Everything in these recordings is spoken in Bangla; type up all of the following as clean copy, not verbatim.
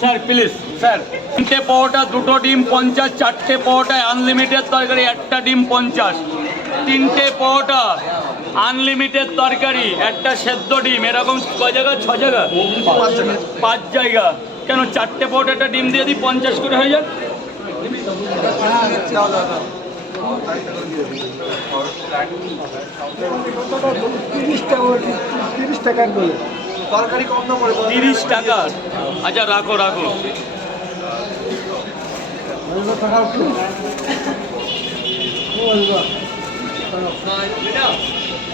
স্যার প্লিজ স্যার, 3টে পরোটা 2টো ডিম 50, 4টে পরোটায় আনলিমিটেড তরকারি 1টা ডিম 50, 3টে পরোটা আনলিমিটেড তরকারি 1টা সেদ্ধ ডিম, এরকম কয় জায়গা? 6 জায়গা, 5 জায়গা। কেন 4টে পরোটা 1টা ডিম দিয়ে দিই, 50 করে হয়ে যাক। তরকারি কম দাম করে 30 টাকা। আচ্ছা রাখো রাখো।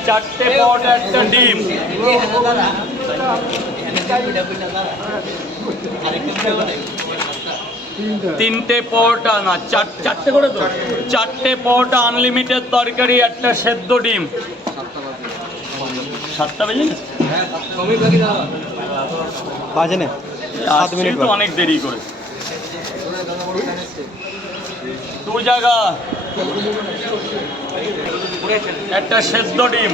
চারটে পরোটা 1টা ডিম, 3টে পরোটা না 4টে করে তো, 4টে পরোটা আনলিমিটেড তরকারি 1টা সেদ্ধ ডিম। 7টা বেজে না? বাজে না, 7 মিনিট তো অনেক দেরি করে। 2 জায়গা 1টা সেদ্ধ ডিম,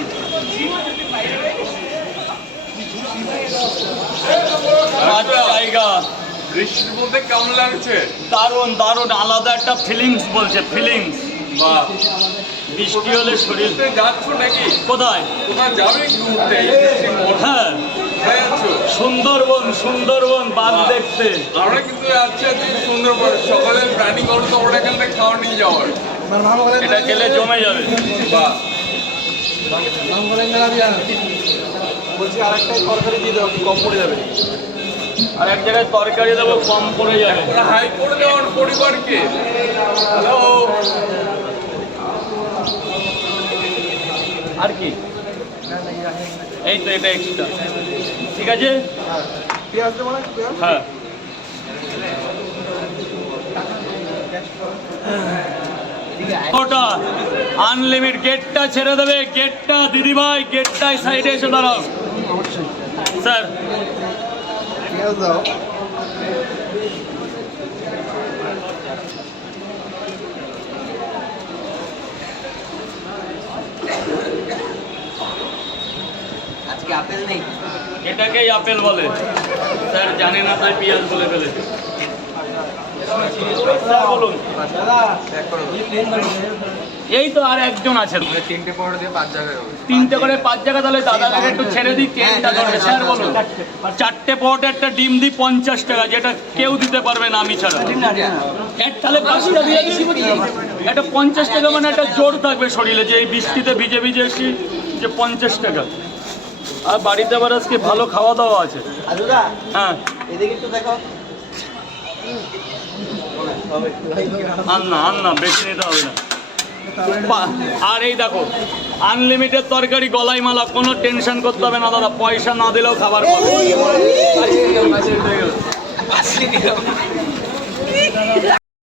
5 জায়গা। বৃষ্টির মধ্যে কেমন লাগছে? দারুণ দারুণ, আলাদা একটা ফিলিংস বলছে, ফিলিংস। বা বৃষ্টি হলে শরীর। যাচ্ছ নাকি? কোথায়? কোথায় যাবে ঘুরতে? এই বৃষ্টির মধ্যে হ্যাঁ কোথায় যাচ্ছ? সুন্দরবন, সুন্দরবন বাঘ দেখতে। আমরা কিন্তু যাচ্ছি আজকে সুন্দরবন। সকালে প্ল্যানিং করো তো ওটা এখান থেকে খাওয়া নিয়ে যাওয়ার। এটা খেলে জমে যাবে। বা বলছি আরেকটাই তরকারি দিয়ে দাও, কম পড়ে যাবে। আর এক জায়গায় তরকারি দেবো, কম পড়ে যাবে। ওরা হাই করে দেওয়ার পরিবারকে। হ্যালো, আর কি? এই তো এটা এক্সট্রা। ঠিক আছে, পেঁয়াজ দেবো না? পেঁয়াজ হ্যাঁ। ওটা আনলিমিট, গেটটা ছেড়ে দেবে, গেটটা দিদিভাই, গেটটাই সাইডে এসে দাঁড়াও। স্যার পেঁয়াজ দাও। আজকে আপেল নেই। এটাকেই আপেল বলে। স্যার জানি না তাই পেঁয়াজ বলে ফেলেছে। স্যার বলুন। এই তো আর একজন আছেন। 3টে পরোটা দিয়ে 5 জায়গায় হবে। 3টে করে 5 জায়গা, তাহলে দাদাকে একটু ছেড়ে দিই, ট্রেনটা ধরবে। স্যার বলুন। 4টে পরোটা 1টা ডিম দিই 50 টাকা, যেটা কেউ দিতে পারবে না আমি ছাড়া। তাহলে 5টা দিয়ে দিই। একটা 50 টাকা মানে একটা জোর থাকবে শরীরে, যে এই বৃষ্টিতে ভিজে ভিজে এসি, যে 50 টাকা। আর বাড়িতে আবার আজকে ভালো খাওয়া দাওয়া আছে। আলুদা হ্যাঁ, এদিকে একটু দেখো। আর না বেশি নিতে হবে না। আর এই দেখো আনলিমিটেড তরকারি, গলাই মালা, কোনো টেনশন করতে হবে না দাদা, পয়সা না দিলেও খাবার পাবে।